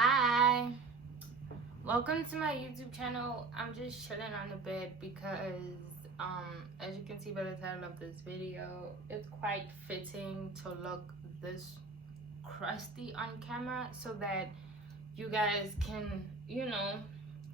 Hi, welcome to my YouTube channel. I'm just chilling on the bed because as you can see by the title of this video, it's quite fitting to look this crusty on camera so that you guys can,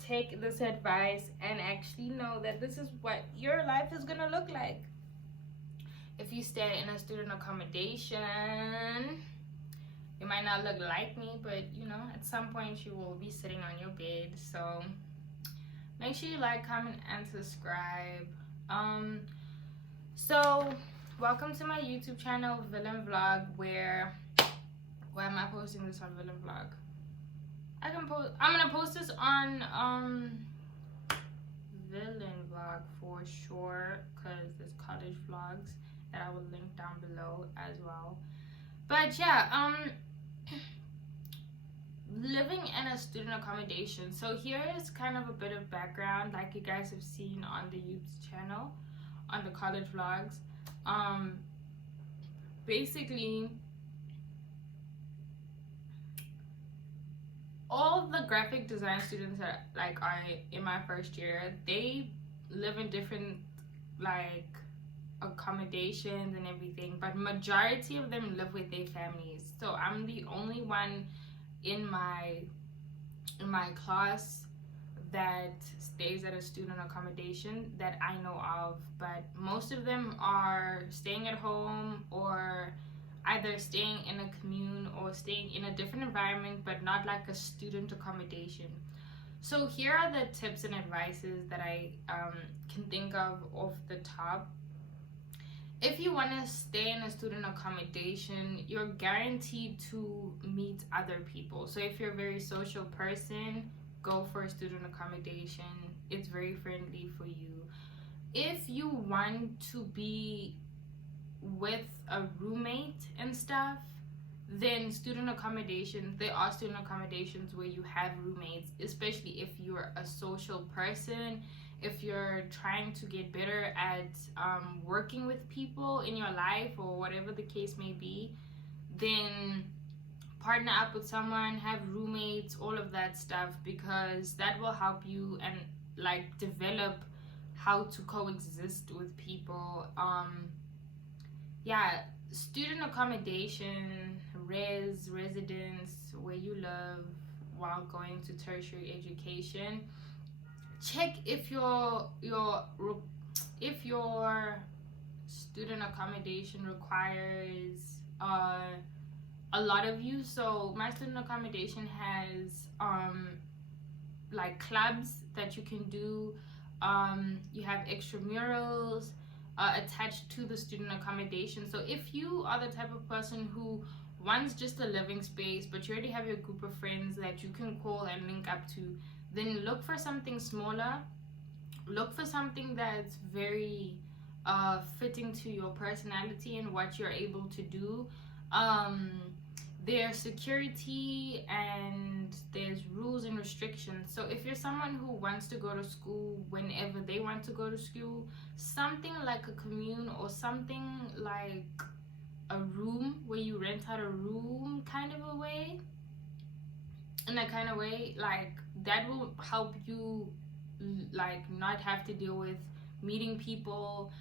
take this advice and actually know that this is what your life is gonna look like if you stay in a student accommodation. You might not look like me, but at some point you will be sitting on your bed. So make sure you like, comment, and subscribe. So welcome to my YouTube channel, Villain Vlog. Where am I posting this on Villain Vlog? I'm gonna post this on Villain Vlog for sure, because there's college vlogs that I will link down below as well. But yeah, living in a student accommodation. So here is kind of a bit of background, like you guys have seen on the YouTube channel, on the college vlogs. Basically, all the graphic design students that are in my first year, they live in different accommodations and everything, but majority of them live with their families. So I'm the only one in my class that stays at a student accommodation that I know of, but most of them are staying at home or either staying in a commune or staying in a different environment, but not like a student accommodation. So here are the tips and advices that I can think of off the top. If you want to stay in a student accommodation, you're guaranteed to meet other people. So if you're a very social person, go for a student accommodation. It's very friendly for you. If you want to be with a roommate and stuff, then student accommodations, there are student accommodations where you have roommates, especially if you're a social person. If you're trying to get better at working with people in your life or whatever the case may be, then partner up with someone, have roommates, all of that stuff, because that will help you and develop how to coexist with people. Student accommodation, residence, where you live while going to tertiary education. Check if your student accommodation requires a lot of you. So my student accommodation has clubs that you can do. You have extramurals attached to the student accommodation. So if you are the type of person who wants just a living space, but you already have your group of friends that you can call and link up to, then look for something smaller. Look for something that's very fitting to your personality and what you're able to do. There's security and there's rules and restrictions. So if you're someone who wants to go to school whenever they want to go to school, something like a commune or something like a room where you rent out a room kind of a way, that will help you not have to deal with meeting people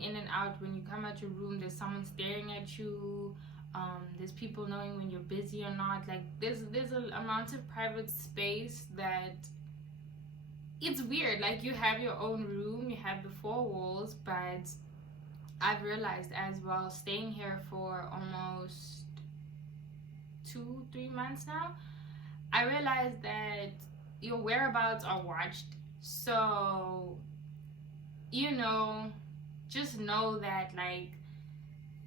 in and out. When you come out your room, there's someone staring at you. There's people knowing when you're busy or not. There's an amount of private space that it's weird. You have your own room, you have the four walls, but I've realized as well, staying here for almost 2-3 months now, I realized that your whereabouts are watched. So just know that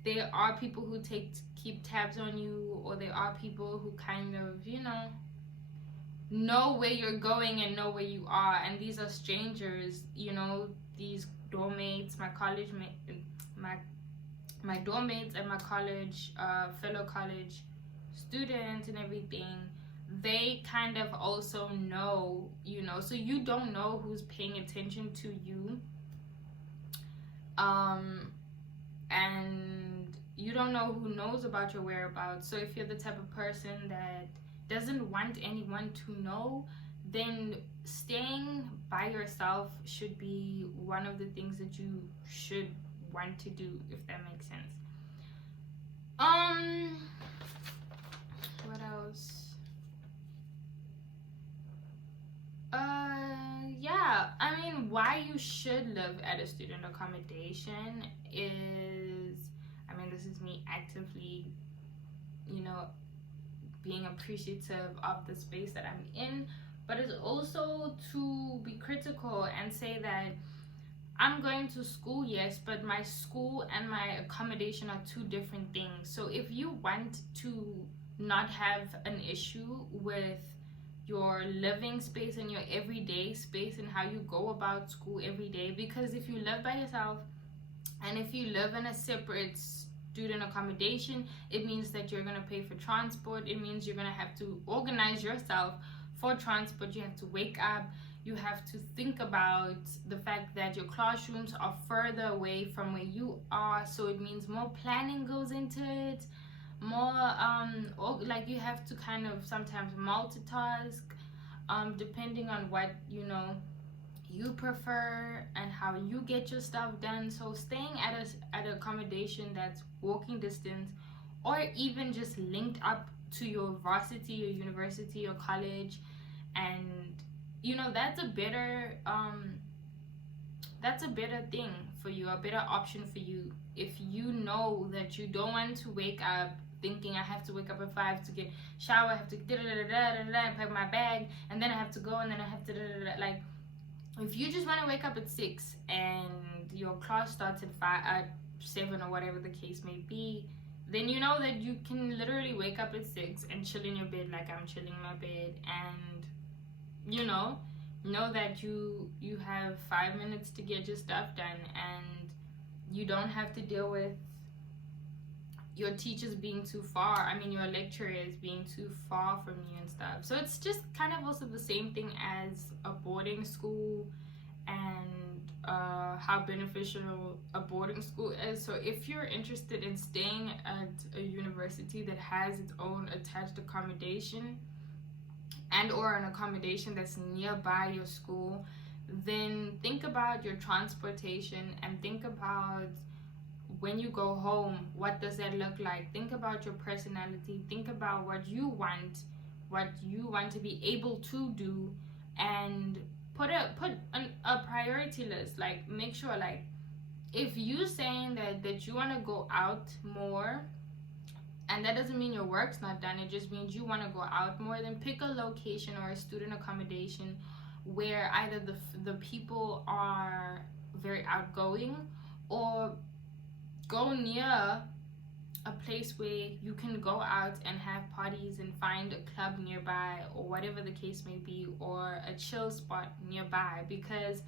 there are people who keep tabs on you, or there are people who kind of know where you're going and know where you are, and these are strangers. These dorm mates, my dorm mates and my college fellow college students and everything, they kind of also know, so you don't know who's paying attention to you, and you don't know who knows about your whereabouts. So if you're the type of person that doesn't want anyone to know, then staying by yourself should be one of the things that you should want to do, if that makes sense. What else? Yeah, I mean, why you should live at a student accommodation is, I mean, this is me actively, you know, being appreciative of the space that I'm in, but it's also to be critical and say that I'm going to school, yes, but my school and my accommodation are two different things. So if you want to not have an issue with your living space and your everyday space and how you go about school every day, because if you live by yourself and if you live in a separate student accommodation, it means that you're going to pay for transport. It means you're going to have to organize yourself for transport. You have to wake up. You have to think about the fact that your classrooms are further away from where you are, so it means more planning goes into it, more like you have to kind of sometimes multitask, depending on what you prefer and how you get your stuff done. So staying at an accommodation that's walking distance, or even just linked up to your varsity or university or college, and that's a better thing for you, a better option for you. If you know that you don't want to wake up thinking I have to wake up at 5 to get shower, I have to pack my bag, and then I have to go, and then I have to like, if you just want to wake up at 6 and your class starts at 7 or whatever the case may be, then you know that you can literally wake up at 6 and chill in your bed like I'm chilling in my bed, and know that you have 5 minutes to get your stuff done, and you don't have to deal with your teachers being too far. I mean, your lecturers being too far from you and stuff. So it's just kind of also the same thing as a boarding school, and how beneficial a boarding school is. So if you're interested in staying at a university that has its own attached accommodation, and or an accommodation that's nearby your school, then think about your transportation, and think about when you go home, what does that look like? Think about your personality, think about what you want to be able to do, and put a priority list. Like, make sure, like, if you saying that you want to go out more, and that doesn't mean your work's not done, it just means you want to go out more, then pick a location or a student accommodation where either the people are very outgoing, or go near a place where you can go out and have parties and find a club nearby, or whatever the case may be, or a chill spot nearby. Because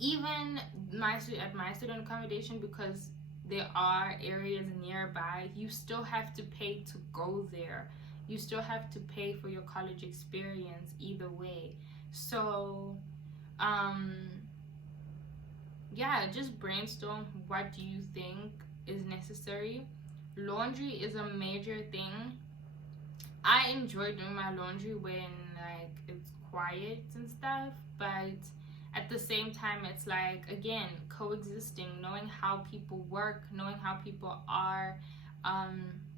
even at my student accommodation, because there are areas nearby, you still have to pay to go there. You still have to pay for your college experience either way. So yeah, just brainstorm, what do you think is necessary. Laundry is a major thing. I enjoy doing my laundry when like it's quiet and stuff, but at the same time, it's like, again, coexisting, knowing how people work, knowing how people are,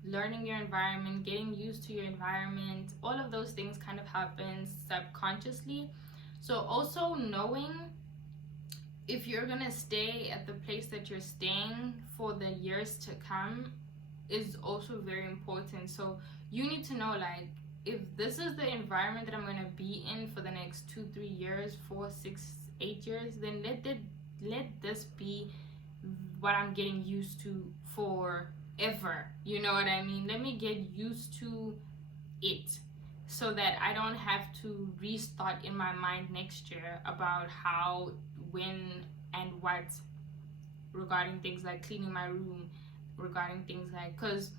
learning your environment, getting used to your environment. All of those things kind of happen subconsciously. So also knowing if you're gonna stay at the place that you're staying for the years to come is also very important. So you need to know, like, if this is the environment that I'm gonna be in for the next 2-3 years, 4, 6, 8 years, then let this be what I'm getting used to forever. You know what I mean? Let me get used to it, so that I don't have to restart in my mind next year about how, when, and what, regarding things like cleaning my room, regarding things like, because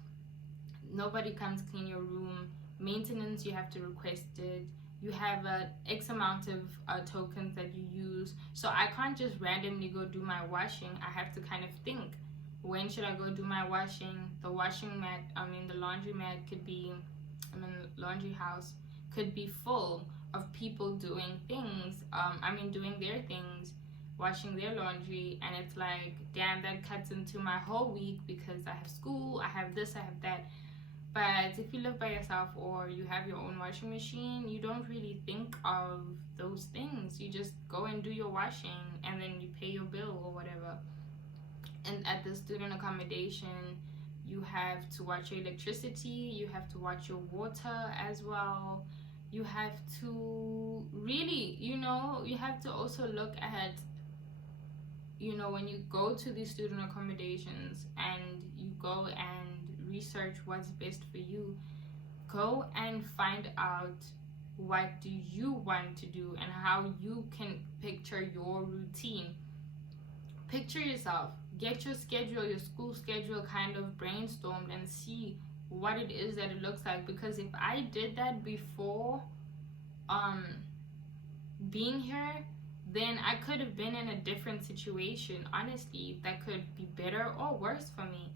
nobody comes clean your room. Maintenance, you have to request it. You have a X amount of tokens that you use. So I can't just randomly go do my washing. I have to kind of think, when should I go do my washing? The washing mat, the laundry mat could be, laundry house could be full of people doing things, doing their things, washing their laundry, and it's like, damn, that cuts into my whole week because I have school, I have this, I have that. But if you live by yourself or you have your own washing machine, you don't really think of those things. You just go and do your washing and then you pay your bill or whatever. And at the student accommodation, you have to watch your electricity, you have to watch your water as well. You have to really, you have to also look at, when you go to these student accommodations and you go and research what's best for you, go and find out what do you want to do and how you can picture your routine. Picture yourself, get your schedule, your school schedule kind of brainstormed and see what it is that it looks like. Because if I did that before being here, then I could have been in a different situation, honestly, that could be better or worse for me.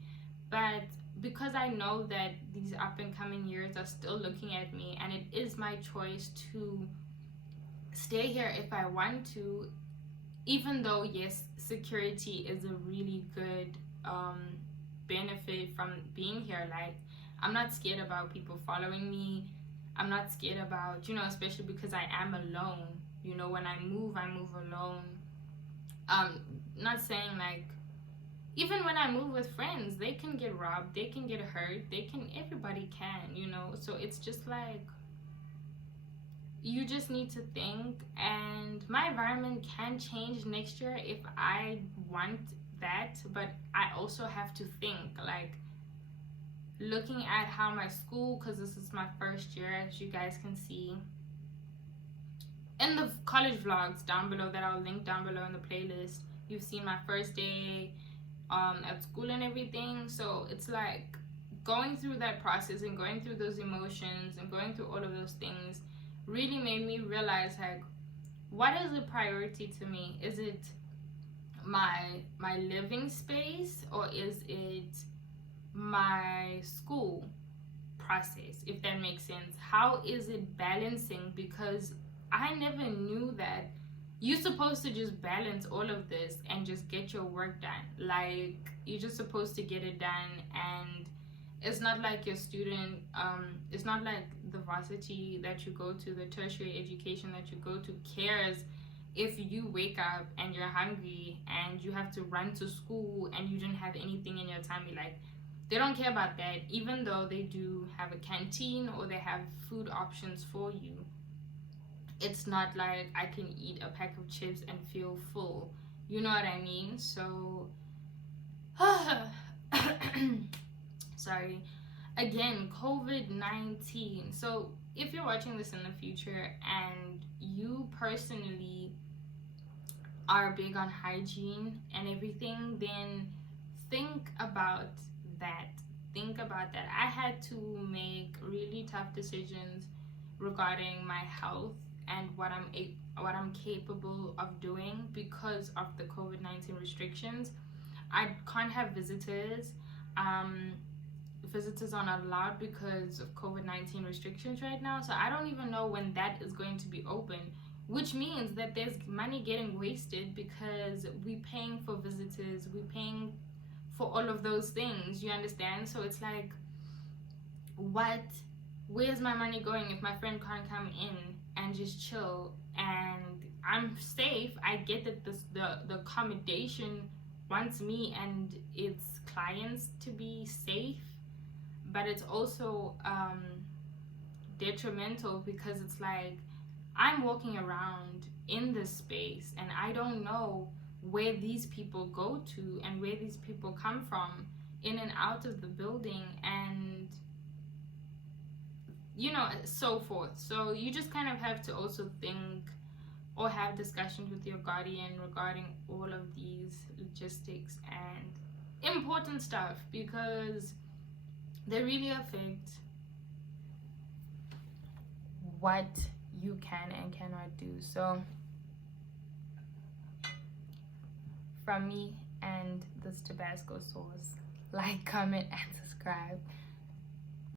But because I know that these up and coming years are still looking at me, and it is my choice to stay here if I want to, even though, yes, security is a really good benefit from being here. Like, I'm not scared about people following me. I'm not scared about, especially because I am alone. When I move alone. Not saying like, even when I move with friends, they can get robbed, they can get hurt, everybody can, So it's just like, you just need to think, and my environment can change next year if I want that, but I also have to think, like, looking at how my school, because this is my first year, as you guys can see in the college vlogs down below that I'll link down below in the playlist, you've seen my first day at school and everything. So it's like going through that process and going through those emotions and going through all of those things really made me realize, like, what is a priority to me? Is it my living space, or is it my school process, if that makes sense? How is it balancing? Because I never knew that you're supposed to just balance all of this and just get your work done. Like, you're just supposed to get it done, and it's not like your student, it's not like the varsity that you go to, the tertiary education that you go to cares if you wake up and you're hungry and you have to run to school and you didn't have anything in your tummy. Like, they don't care about that, even though they do have a canteen or they have food options for you. It's not like I can eat a pack of chips and feel full. You know what I mean? So, sorry. Again, COVID-19. So, if you're watching this in the future and you personally are big on hygiene and everything, then think about that. Think about that. I had to make really tough decisions regarding my health and what I'm capable of doing because of the COVID-19 restrictions. I can't have visitors. Visitors are not allowed because of COVID-19 restrictions right now. So I don't even know when that is going to be open, which means that there's money getting wasted because we're paying for visitors, we're paying for all of those things. You understand? So it's like, where's my money going if my friend can't come in and just chill and I'm safe? I get that the accommodation wants me and its clients to be safe, but it's also detrimental because it's like, I'm walking around in this space and I don't know where these people go to and where these people come from in and out of the building, and so forth. So you just kind of have to also think or have discussions with your guardian regarding all of these logistics and important stuff, because they really affect what you can and cannot do. So from me and this Tabasco sauce, like, comment, and subscribe.